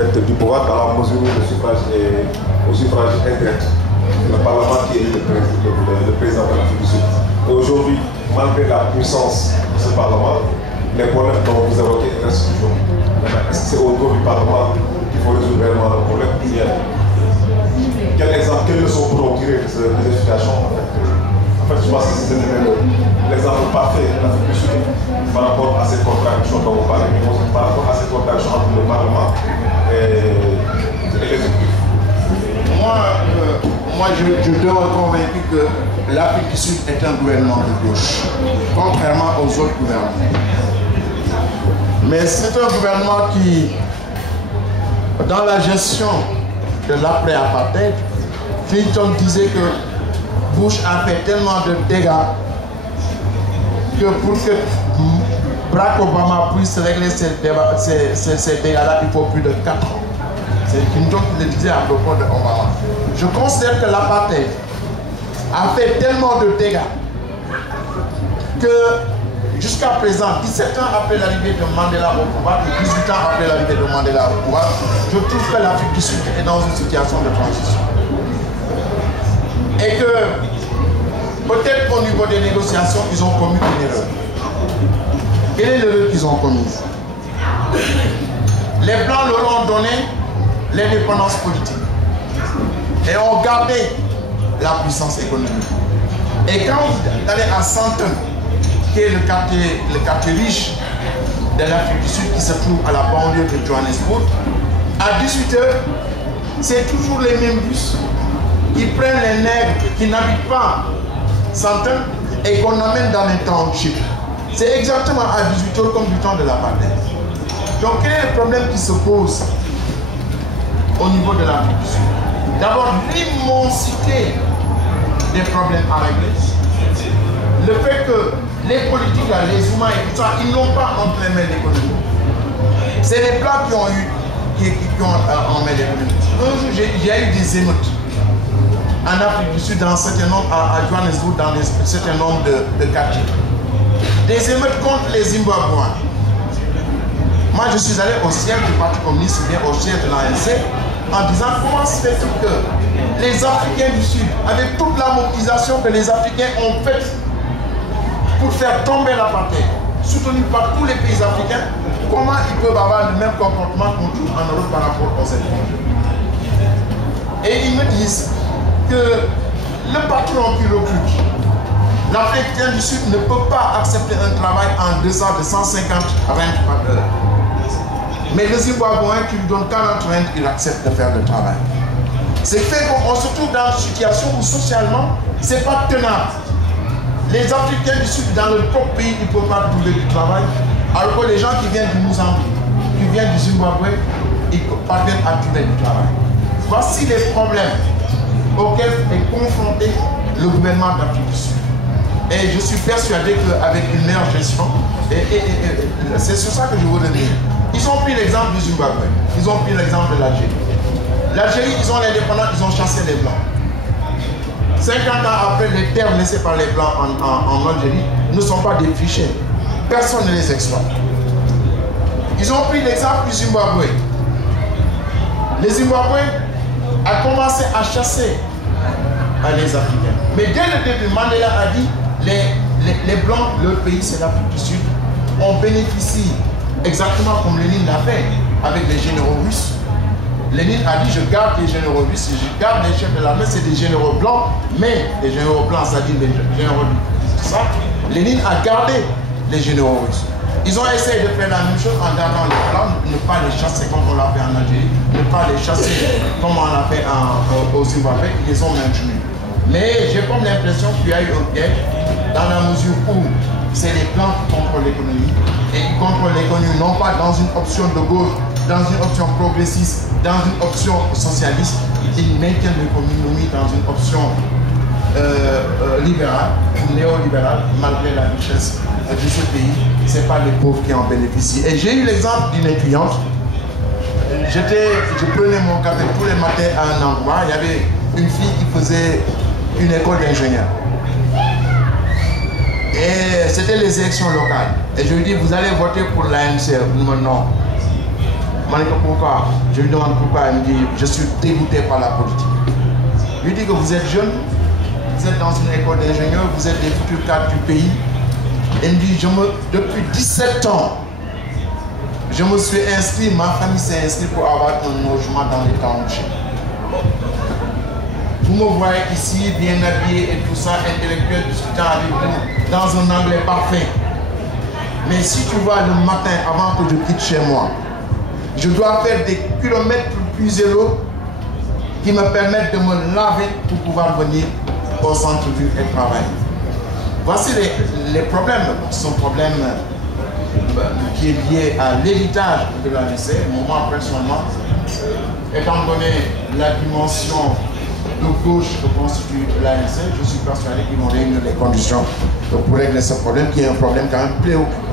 fait, du pouvoir dans la mesure où le suffrage est au suffrage indirect. Le Parlement qui élit le président de l'Afrique du Sud. Et aujourd'hui, malgré la puissance de ce Parlement, les problèmes dont vous évoquez restent toujours. Est-ce que c'est au niveau du Parlement qu'il faut résoudre réellement le problème? Quel exemple, quelle leçon pour tirer de cette situation en fait, je pense que c'est l'exemple parfait de l'Afrique du Sud par rapport à cette contradiction dont vous parlez, mais par rapport à cette contradiction entre le Parlement et l'exécutif. Moi, je demeure convaincu que l'Afrique du Sud est un gouvernement de gauche, contrairement aux autres gouvernements. Mais c'est un gouvernement qui, dans la gestion de l'après-apartheid, Clinton disait que Bush a fait tellement de dégâts que pour que Barack Obama puisse régler ces dégâts-là, il faut plus de 4 ans. C'est Clinton qui le disait à propos de Obama. Je considère que l'apartheid a fait tellement de dégâts que jusqu'à présent, 17 ans après l'arrivée de Mandela au pouvoir, 18 ans après l'arrivée de Mandela au pouvoir, je trouve que l'Afrique du Sud est dans une situation de transition. Et que peut-être au niveau des négociations, ils ont commis une erreur. Quelle est l'erreur qu'ils ont commise? Les Blancs leur ont donné l'indépendance politique et ont gardé la puissance économique. Et quand vous allez à Sandton, qui est le quartier riche de l'Afrique du Sud qui se trouve à la banlieue de Johannesburg, à 18 h, c'est toujours les mêmes bus. Ils prennent les nègres qui n'habitent pas Sandton et qu'on amène dans les townships. C'est exactement à 18 h comme du temps de l'apartheid. Donc quel est le problème qui se pose au niveau de l'Afrique du Sud? D'abord, l'immensité des problèmes à régler. Le fait que les politiques, là, les humains et tout ça, ils n'ont pas entre les mains l'économie. C'est les Blancs qui ont en main l'économie. Un jour, il y a eu des émeutes en Afrique du Sud, dans un certain nombre, à Johannesburg, dans un certain nombre de quartiers. Des émeutes contre les Zimbabwéens. Moi, je suis allé au siège du Parti communiste, ou bien au siège de l'ANC, en disant comment se fait-il que les Africains du Sud, avec toute la mobilisation que les Africains ont faite pour faire tomber l'apartheid, soutenu par tous les pays africains, comment ils peuvent avoir le même comportement qu'on trouve en Europe par rapport aux étrangers? Et ils me disent que le patron qui recrute, l'Africain du Sud ne peut pas accepter un travail en deçà de 150 rentes par heure. Mais le Zimbabwéen qui lui donne 40 rentes, il accepte de faire le travail. C'est fait qu'on se trouve dans une situation où socialement, ce n'est pas tenable. Les Africains du Sud, dans leur propre pays, ils ne peuvent pas trouver du travail. Alors que les gens qui viennent du Mozambique, qui viennent du Zimbabwe, ils parviennent à trouver du travail. Voici les problèmes auxquels est confronté le gouvernement d'Afrique du Sud. Et je suis persuadé qu'avec une meilleure gestion, c'est sur ça que je veux revenir. Ils ont pris l'exemple du Zimbabwe, ils ont pris l'exemple de l'Algérie. L'Algérie, ils ont l'indépendance, ils ont chassé les Blancs. 50 ans après, les terres laissées par les Blancs en Algérie ne sont pas défrichées. Personne ne les exploite. Ils ont pris l'exemple du Zimbabwe. Le Zimbabwe a commencé à chasser les Africains. Mais dès le début, Mandela a dit les Blancs, leur pays, c'est l'Afrique du Sud. On bénéficie exactement comme Lénine l'a fait avec les généraux russes. Lénine a dit, je garde les généraux russes, je garde les chefs de l'armée, c'est des généraux blancs, mais les généraux blancs, c'est-à-dire les généraux russes. Ça, Lénine a gardé les généraux russes. Ils ont essayé de faire la même chose en gardant les blancs, ne pas les chasser comme on l'a fait en Algérie, ne pas les chasser comme on l'a fait au Zimbabwe, ils les ont maintenus. Mais j'ai comme l'impression qu'il y a eu un piège dans la mesure où c'est les blancs qui contrôlent l'économie, et ils contrôlent l'économie non pas dans une option de gauche, dans une option progressiste, dans une option socialiste, ils maintiennent l'économie dans une option libérale, néolibérale, malgré la richesse de ce pays. Ce n'est pas les pauvres qui en bénéficient. Et j'ai eu l'exemple d'une étudiante. Je prenais mon café tous les matins à un endroit. Il y avait une fille qui faisait une école d'ingénieur. Et c'était les élections locales. Et je lui dis, vous allez voter pour l'ANC? Elle me dit, non. Pourquoi? Je lui demande pourquoi. Elle me dit, je suis dégoûté par la politique. Je lui dis que vous êtes jeune, vous êtes dans une école d'ingénieurs, vous êtes des futurs cadres du pays. Elle me dit, depuis 17 ans, je me suis inscrit, ma famille s'est inscrite pour avoir un logement dans les townships. Vous me voyez ici, bien habillé et tout ça, intellectuel, discutant avec vous, dans un anglais parfait. Mais si tu vois le matin, avant que je quitte chez moi, je dois faire des kilomètres pour puiser l'eau qui me permettent de me laver pour pouvoir venir au centre-ville et travailler. Voici les problèmes. Ce sont problèmes qui est lié à l'héritage de l'ANC. Moi, personnellement, étant donné la dimension de gauche que constitue l'ANC, je suis persuadé qu'ils vont réunir les conditions pour régler ce problème qui est un problème quand même préoccupant.